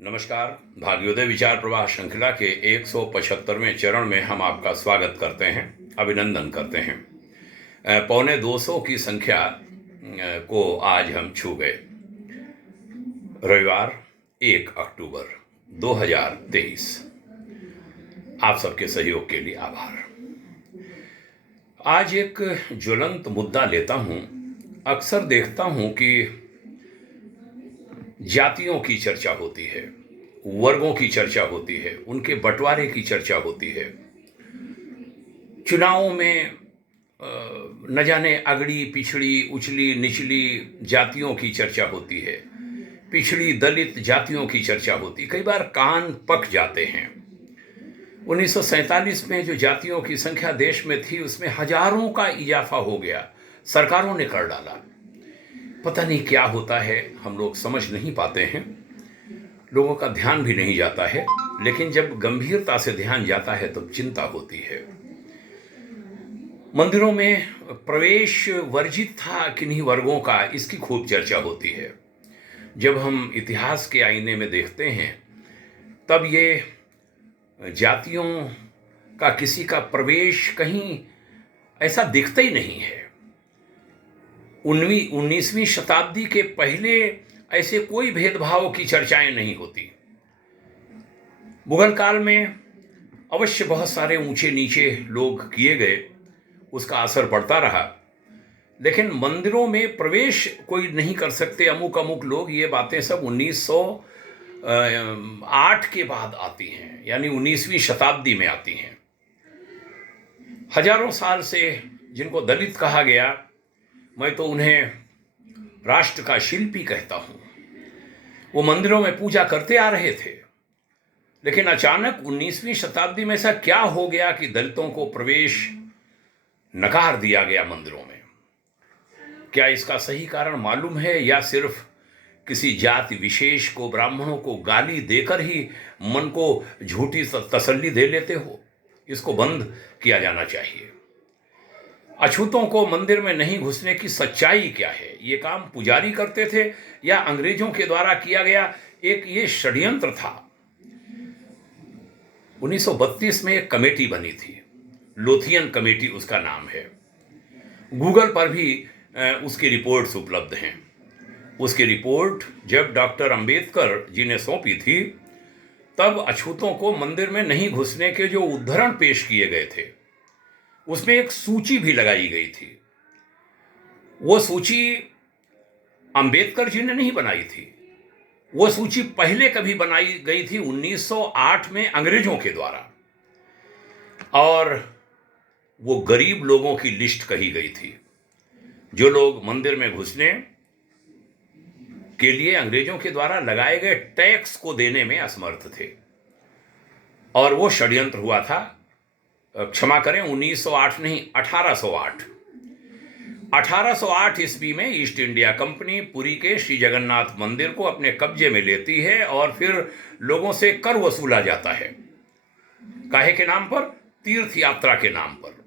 नमस्कार। भाग्योदय विचार प्रवाह श्रृंखला के 175वें चरण में हम आपका स्वागत करते हैं, अभिनंदन करते हैं। 250 की संख्या को आज हम छू गए। रविवार 1 अक्टूबर 2023। आप सबके सहयोग के लिए आभार। आज एक ज्वलंत मुद्दा लेता हूं। अक्सर देखता हूं कि जातियों की चर्चा होती है, वर्गों की चर्चा होती है, उनके बंटवारे की चर्चा होती है। चुनावों में न जाने अगड़ी पिछड़ी उचली निचली जातियों की चर्चा होती है, पिछड़ी दलित जातियों की चर्चा होती है। कई बार कान पक जाते हैं। 1947 में जो जातियों की संख्या देश में थी, उसमें हजारों का इजाफा हो गया। सरकारों ने कर डाला। पता नहीं क्या होता है, हम लोग समझ नहीं पाते हैं, लोगों का ध्यान भी नहीं जाता है। लेकिन जब गंभीरता से ध्यान जाता है तब चिंता होती है। मंदिरों में प्रवेश वर्जित था किन्हीं वर्गों का, इसकी खूब चर्चा होती है। जब हम इतिहास के आईने में देखते हैं तब ये जातियों का किसी का प्रवेश कहीं ऐसा दिखता ही नहीं है। 19वीं शताब्दी के पहले ऐसे कोई भेदभाव की चर्चाएं नहीं होती। मुगल काल में अवश्य बहुत सारे ऊंचे नीचे लोग किए गए, उसका असर पड़ता रहा, लेकिन मंदिरों में प्रवेश कोई नहीं कर सकते अमुक अमुक लोग। ये बातें सब 1908 के बाद आती हैं, यानी 19वीं शताब्दी में आती हैं। हजारों साल से जिनको दलित कहा गया, मैं तो उन्हें राष्ट्र का शिल्पी कहता हूं। वो मंदिरों में पूजा करते आ रहे थे, लेकिन अचानक 19वीं शताब्दी में ऐसा क्या हो गया कि दलितों को प्रवेश नकार दिया गया मंदिरों में। क्या इसका सही कारण मालूम है, या सिर्फ किसी जाति विशेष को, ब्राह्मणों को गाली देकर ही मन को झूठी तसल्ली दे लेते हो? इसको बंद किया जाना चाहिए। अछूतों को मंदिर में नहीं घुसने की सच्चाई क्या है? ये काम पुजारी करते थे या अंग्रेजों के द्वारा किया गया एक ये षड्यंत्र था? 1932 में एक कमेटी बनी थी, लोथियन कमेटी उसका नाम है। गूगल पर भी उसकी रिपोर्ट्स उपलब्ध हैं। उसकी रिपोर्ट जब डॉक्टर अंबेडकर जी ने सौंपी थी, तब अछूतों को मंदिर में नहीं घुसने के जो उद्धरण पेश किए गए थे, उसमें एक सूची भी लगाई गई थी। वो सूची अंबेडकर जी ने नहीं बनाई थी, वो सूची पहले कभी बनाई गई थी 1908 में अंग्रेजों के द्वारा, और वो गरीब लोगों की लिस्ट कही गई थी, जो लोग मंदिर में घुसने के लिए अंग्रेजों के द्वारा लगाए गए टैक्स को देने में असमर्थ थे। और वो षड्यंत्र हुआ था, क्षमा करें 1908 नहीं, 1808। 1808 ईस्वी में ईस्ट इंडिया कंपनी पुरी के श्री जगन्नाथ मंदिर को अपने कब्जे में लेती है और फिर लोगों से कर वसूला जाता है। काहे के नाम पर? तीर्थ यात्रा के नाम पर।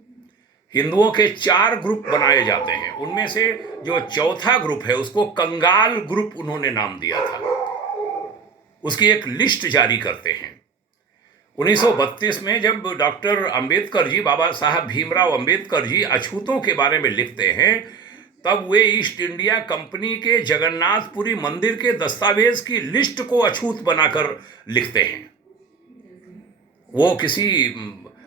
हिंदुओं के 4 ग्रुप बनाए जाते हैं, उनमें से जो चौथा ग्रुप है उसको कंगाल ग्रुप उन्होंने नाम दिया था। उसकी एक लिस्ट जारी करते हैं। 1932 में जब डॉक्टर अंबेडकर जी, बाबा साहब भीमराव अंबेडकर जी अछूतों के बारे में लिखते हैं, तब वे ईस्ट इंडिया कंपनी के जगन्नाथपुरी मंदिर के दस्तावेज की लिस्ट को अछूत बनाकर लिखते हैं। वो किसी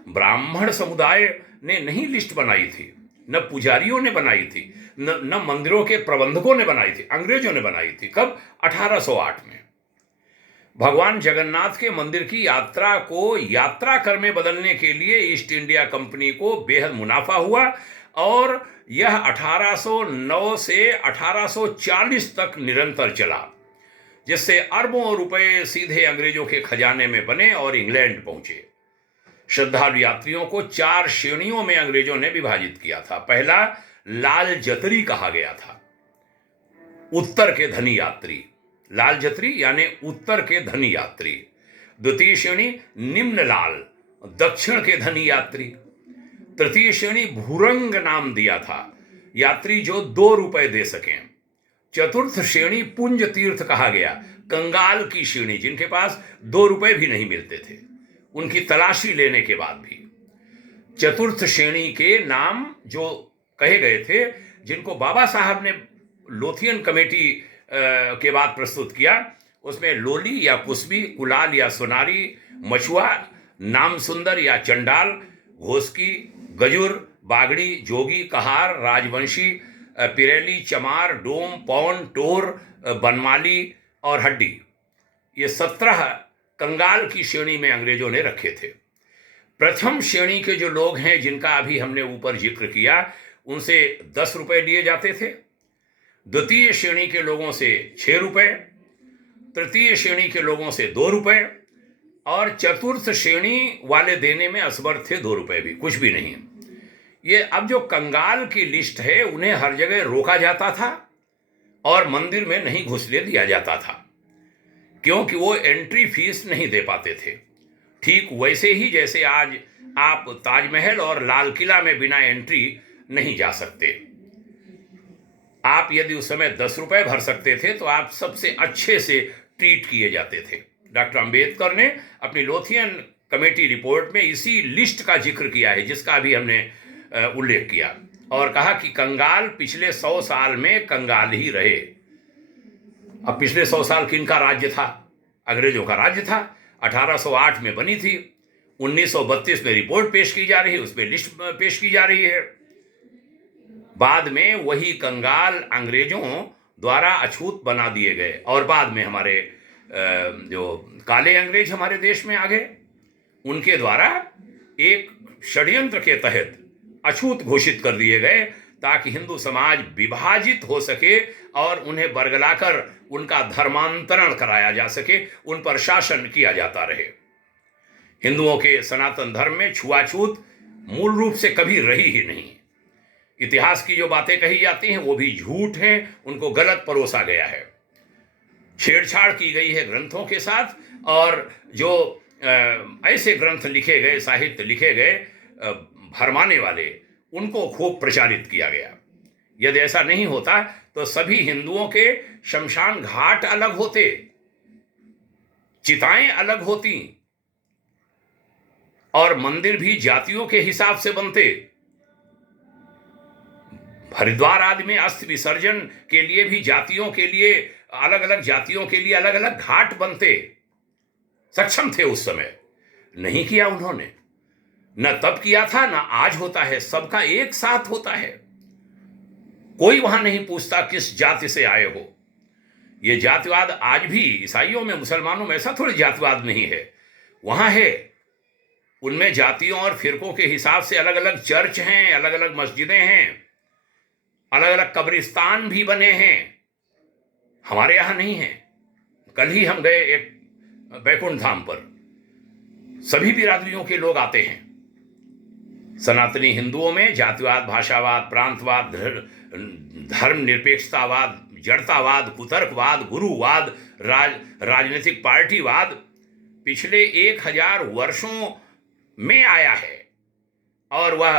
ब्राह्मण समुदाय ने नहीं लिस्ट बनाई थी, न पुजारियों ने बनाई थी, न मंदिरों के प्रबंधकों ने बनाई थी, अंग्रेजों ने बनाई थी। कब? 1808 में। भगवान जगन्नाथ के मंदिर की यात्रा को यात्रा कर में बदलने के लिए ईस्ट इंडिया कंपनी को बेहद मुनाफा हुआ, और यह 1809 से 1840 तक निरंतर चला, जिससे अरबों रुपए सीधे अंग्रेजों के खजाने में बने और इंग्लैंड पहुंचे। श्रद्धालु यात्रियों को 4 श्रेणियों में अंग्रेजों ने विभाजित किया था। पहला लाल जतरी कहा गया था, उत्तर के धनी यात्री, लाल जतरी यानी उत्तर के धनी यात्री। द्वितीय श्रेणी निम्न लाल, दक्षिण के धनी यात्री। तृतीय श्रेणी भूरंग नाम दिया था, यात्री जो 2 रुपए दे सकें। चतुर्थ श्रेणी पुंज तीर्थ कहा गया, कंगाल की श्रेणी, जिनके पास 2 रुपए भी नहीं मिलते थे, उनकी तलाशी लेने के बाद भी चतुर्थ श्रेणी के नाम जो कहे गए थे, जिनको बाबा साहब ने लोथियन कमेटी के बाद प्रस्तुत किया, उसमें लोली या कुसबी, कुलाल या सोनारी, मछुआ, नाम सुंदर या चंडाल, घोसकी, गजुर, बागड़ी, जोगी, कहार, राजवंशी, पिरेली, चमार, डोम, पौन, टोर, बनमाली और हड्डी, ये 17 कंगाल की श्रेणी में अंग्रेजों ने रखे थे। प्रथम श्रेणी के जो लोग हैं, जिनका अभी हमने ऊपर जिक्र किया, उनसे 10 रुपए लिए जाते थे। द्वितीय श्रेणी के लोगों से 6 रुपए, तृतीय श्रेणी के लोगों से 2 रुपए, और चतुर्थ श्रेणी वाले देने में असमर्थ थे, 2 रुपए भी, कुछ भी नहीं। ये अब जो कंगाल की लिस्ट है, उन्हें हर जगह रोका जाता था और मंदिर में नहीं घुसने दिया जाता था, क्योंकि वो एंट्री फीस नहीं दे पाते थे। ठीक वैसे ही जैसे आज आप ताजमहल और लाल किला में बिना एंट्री नहीं जा सकते। आप यदि उस समय 10 रुपए भर सकते थे तो आप सबसे अच्छे से ट्रीट किए जाते थे। डॉक्टर अंबेडकर ने अपनी लोथियन कमेटी रिपोर्ट में इसी लिस्ट का जिक्र किया है, जिसका अभी हमने उल्लेख किया, और कहा कि कंगाल पिछले 100 साल में कंगाल ही रहे। अब पिछले 100 साल किनका राज्य था? अंग्रेजों का राज्य था। 1808 में बनी थी, 1932 में रिपोर्ट पेश की जा रही है, उसमें लिस्ट पेश की जा रही है। बाद में वही कंगाल अंग्रेजों द्वारा अछूत बना दिए गए, और बाद में हमारे जो काले अंग्रेज हमारे देश में आ गए, उनके द्वारा एक षड्यंत्र के तहत अछूत घोषित कर दिए गए, ताकि हिंदू समाज विभाजित हो सके और उन्हें बरगलाकर उनका धर्मांतरण कराया जा सके, उन पर शासन किया जाता रहे। हिंदुओं के सनातन धर्म में छुआछूत मूल रूप से कभी रही ही नहीं। इतिहास की जो बातें कही जाती हैं वो भी झूठ हैं, उनको गलत परोसा गया है, छेड़छाड़ की गई है ग्रंथों के साथ, और जो ऐसे ग्रंथ लिखे गए, साहित्य लिखे गए भरमाने वाले, उनको खूब प्रचारित किया गया। यदि ऐसा नहीं होता तो सभी हिंदुओं के शमशान घाट अलग होते, चिताएं अलग होती, और मंदिर भी जातियों के हिसाब से बनते। हरिद्वार आदि में अस्थि विसर्जन के लिए भी जातियों के लिए, अलग अलग जातियों के लिए अलग अलग घाट बनते। सक्षम थे उस समय, नहीं किया उन्होंने, न तब किया था, न आज होता है। सबका एक साथ होता है, कोई वहां नहीं पूछता किस जाति से आए हो। यह जातिवाद आज भी ईसाइयों में, मुसलमानों में ऐसा थोड़ी जातिवाद नहीं है, वहां है। उनमें जातियों और फिरकों के हिसाब से अलग अलग चर्च हैं, अलग अलग मस्जिदें हैं, अलग अलग कब्रिस्तान भी बने हैं। हमारे यहां नहीं है। कल ही हम गए एक बैकुंठ धाम पर, सभी बिरादरियों के लोग आते हैं। सनातनी हिंदुओं में जातिवाद, भाषावाद, प्रांतवाद, धर्म निरपेक्षतावाद, जड़तावाद, कुतर्कवाद, गुरुवाद, राजनीतिक पार्टीवाद पिछले 1000 वर्षों में आया है, और वह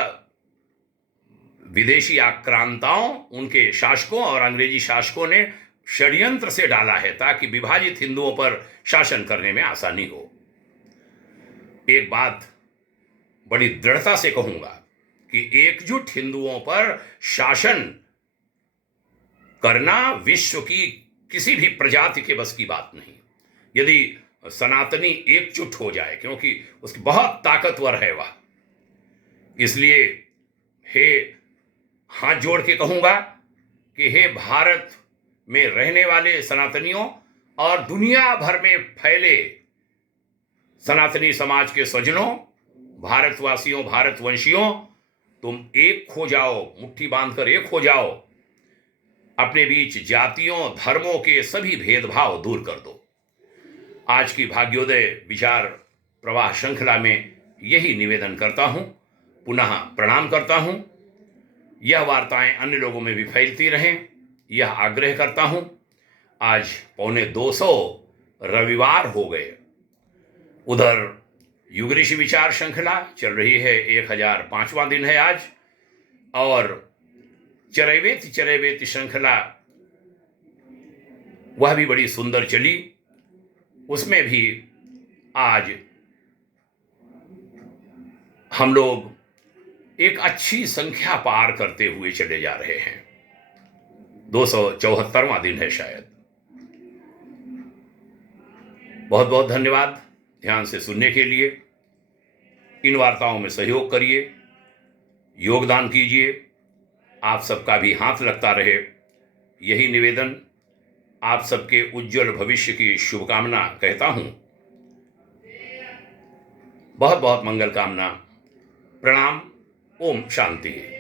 विदेशी आक्रांताओं, उनके शासकों और अंग्रेजी शासकों ने षड्यंत्र से डाला है, ताकि विभाजित हिंदुओं पर शासन करने में आसानी हो। एक बात बड़ी दृढ़ता से कहूंगा कि एकजुट हिंदुओं पर शासन करना विश्व की किसी भी प्रजाति के बस की बात नहीं, यदि सनातनी एकजुट हो जाए, क्योंकि उसकी बहुत ताकतवर है वह। इसलिए हे, हाथ जोड़ के कहूंगा कि हे भारत में रहने वाले सनातनियों और दुनिया भर में फैले सनातनी समाज के स्वजनों, भारतवासियों, भारतवंशियों, तुम एक हो जाओ, मुट्ठी बांधकर एक हो जाओ। अपने बीच जातियों, धर्मों के सभी भेदभाव दूर कर दो। आज की भाग्योदय विचार प्रवाह श्रृंखला में यही निवेदन करता हूं, पुनः प्रणाम करता हूं। यह वार्ताएं अन्य लोगों में भी फैलती रहें, यह आग्रह करता हूं। आज 250 रविवार हो गए। उधर युग ऋषि विचार श्रृंखला चल रही है, 1005वां दिन है आज, और चरैवेति चरैवेति श्रृंखला वह भी बड़ी सुंदर चली। उसमें भी आज हम लोग एक अच्छी संख्या पार करते हुए चले जा रहे हैं। 274वां दिन है शायद। बहुत बहुत धन्यवाद ध्यान से सुनने के लिए। इन वार्ताओं में सहयोग करिए, योगदान कीजिए, आप सबका भी हाथ लगता रहे, यही निवेदन, आप सबके उज्जवल भविष्य की शुभकामना कहता हूं। बहुत बहुत मंगल कामना। प्रणाम। ओम शांति।